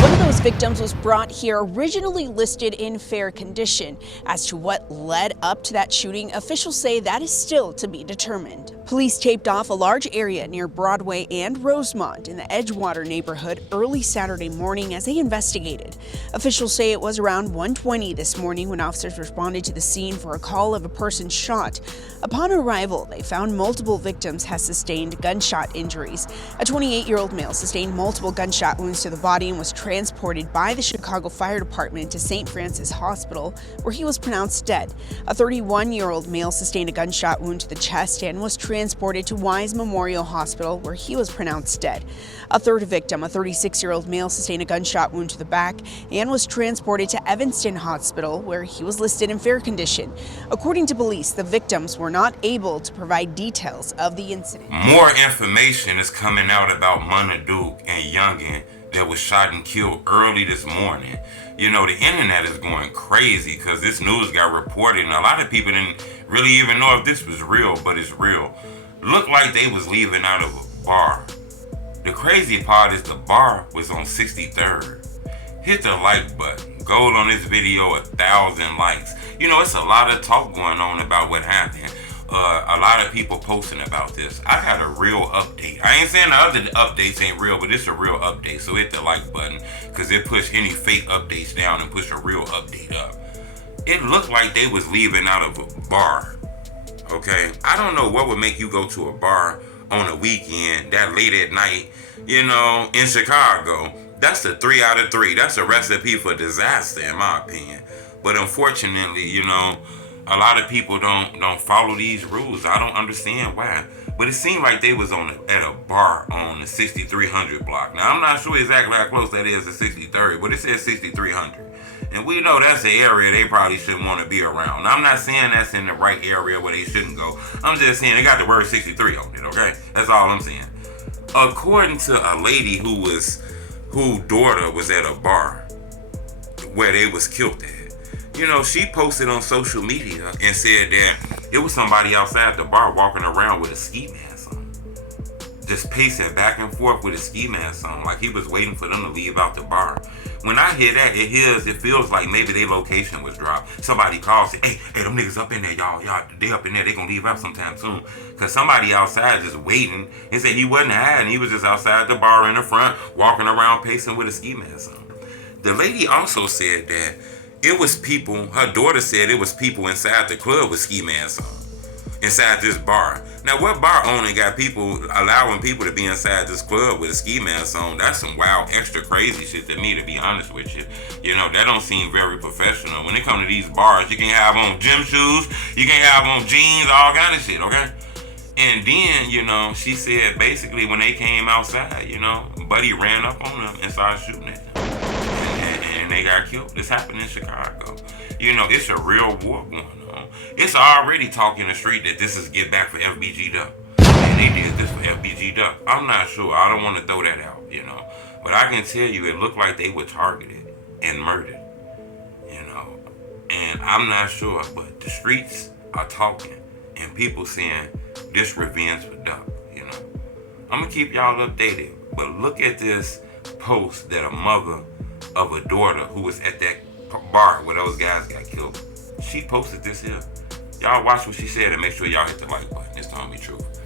One of those victims was brought here originally listed in fair condition. As to what led up to that shooting, officials say that is still to be determined. Police taped off a large area near Broadway and Rosemont in the Edgewater neighborhood early Saturday morning as they investigated. Officials say it was around 1:20 this morning when officers responded to the scene for a call of a person shot. Upon arrival, they found multiple victims had sustained gunshot injuries. A 28-year-old male sustained multiple gunshot wounds to the body and was transported by the Chicago Fire Department to St. Francis Hospital, where he was pronounced dead. A 31-year-old male sustained a gunshot wound to the chest and was transported to Wise Memorial Hospital, where he was pronounced dead. A third victim, a 36-year-old male, sustained a gunshot wound to the back and was transported to Evanston Hospital, where he was listed in fair condition. According to police, the victims were not able to provide details of the incident. More information is coming out about Munna and Younggin that was shot and killed early this morning. You know, the internet is going crazy because this news got reported and a lot of people didn't really even know if this was real, but it's real. Looked like they was leaving out of a bar. The crazy part is the bar was on 63rd. Hit the like button. Gold on this video, 1,000 likes. You know, it's a lot of talk going on about what happened. A lot of people posting about this. I got a real update. I ain't saying the other updates ain't real, but it's a real update. So hit the like button because it push any fake updates down and push a real update up. It looked like they was leaving out of a bar. Okay, I don't know what would make you go to a bar on a weekend that late at night, you know, in Chicago. That's a 3 out of 3. That's a recipe for disaster, in my opinion. But unfortunately, you know, a lot of people don't follow these rules. I don't understand why. But it seemed like they was at a bar on the 6300 block. Now, I'm not sure exactly how close that is to 63rd, but it says 6300. And we know that's the area they probably shouldn't want to be around. Now, I'm not saying that's in the right area where they shouldn't go. I'm just saying they got the word 63 on it, okay? That's all I'm saying. According to a lady whose daughter was at a bar where they was killed at, you know, she posted on social media and said that it was somebody outside the bar walking around with a ski mask on. Just pacing back and forth with a ski mask on, like he was waiting for them to leave out the bar. When I hear that, it feels like maybe their location was dropped. Somebody calls, hey, them niggas up in there, y'all, they up in there, they gonna leave out sometime soon. Cause somebody outside just waiting. He said he wasn't hiding, he was just outside the bar in the front, walking around pacing with a ski mask on. The lady also said that it was people, her daughter said it was people inside the club with ski masks on, inside this bar. Now, what bar owner got people allowing people to be inside this club with a ski mask on? That's some wild, extra crazy shit to me, to be honest with you. You know, that don't seem very professional. When it comes to these bars, you can have on gym shoes, you can have on jeans, all kind of shit, okay? And then, you know, she said basically when they came outside, you know, Buddy ran up on them and started shooting at them. And they got killed. This happened in Chicago. You know, it's a real war going on. It's already talk in the street that this is get back for FBG Duck. And they did this for FBG Duck. I'm not sure. I don't want to throw that out, you know. But I can tell you it looked like they were targeted and murdered, you know. And I'm not sure, but the streets are talking. And people saying this revenge for Duck, you know. I'm going to keep y'all updated. But look at this post that a mother of a daughter who was at that bar where those guys got killed. She posted this here. Y'all watch what she said and make sure y'all hit the like button. It's telling me truth.